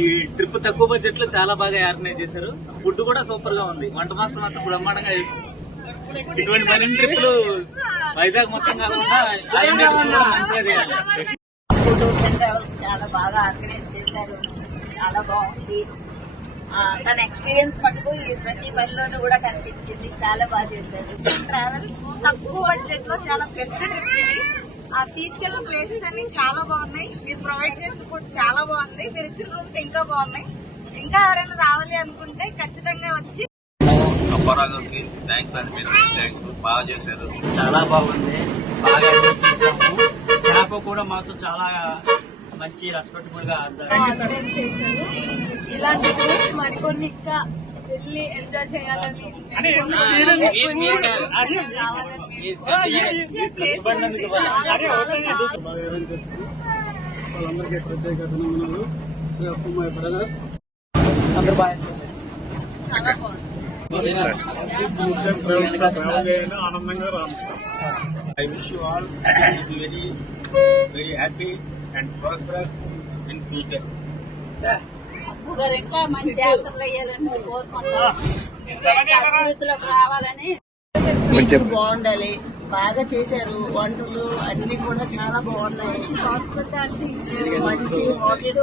ఈ ట్రిప్ తక్కువ బడ్జెట్ లో చాలా బాగా ఆర్గనైజ్ చేశారు. ఫుడ్ కూడా సూపర్ గా ఉంది. వంట మాస్టర్ మాత్రం బ్రహ్మాండంగా చేశారు. ఇటువంటి మరిన్ని ట్రిప్లు వైజాగ్ మొత్తం కాకుండా మంచిగా చేయాలి. టూర్స్ అండ్ ట్రావెల్స్ చాలా బాగా ఆర్గనైజ్ చేశారు. చాలా బాగుంది. తన ఎక్స్పీరియన్స్ మటుకు ఈ ప్రతి పనిలోనూ కూడా కనిపించింది. చాలా బాగా చేశాడు. ట్రావెల్స్ తక్కువ బడ్జెట్ లో చాలా బెస్ట్ ట్రిప్ ఇది. తీసుకెళ్లిన ప్లేసెస్ అన్ని చాలా బాగున్నాయి. మీరు ప్రొవైడ్ చేసిన ఫుడ్ చాలా బాగుంది. మీరు ఇచ్చిన రూమ్స్ ఇంకా బాగున్నాయి. ఇంకా ఎవరైనా రావాలి అనుకుంటే ఖచ్చితంగా వచ్చి అప్పారావుకి థ్యాంక్స్ అండి. మీరు థ్యాంక్స్, బాగా చేశారు. చాలా బాగుంది. బాగా ఎంజాయ్ చేసాము. స్టాఫ్ కూడా మాతో చాలా మంచి రెస్పెక్టబుల్ గా ఆర్గనైజ్ చేశారు. ఇలాంటి టూర్స్ మరికొన్ని ఇంకా వెళ్ళి ఎంజాయ్ చేయాలని వాళ్ళందరికీ ప్రత్యేక అభినందనలు. శ్రీ అప్పమ్మ బ్రదర్ అందరూ బాగా ఎంజాయ్ చేస్తారు. చాలా బాగుంది. ఆనందంగా రాణిస్తాం. I wish you all to be very happy and prosperous in future. గారు ఇంకా మంచి యాత్రలు అయ్యాలని కోరుకుంటాం. అభివృద్ధిలోకి రావాలని. బాగుండాలి. బాగా చేశారు. వంటలు అన్ని కూడా చాలా బాగున్నాయి. హాస్పిటాలిటీ మంచి హోటల్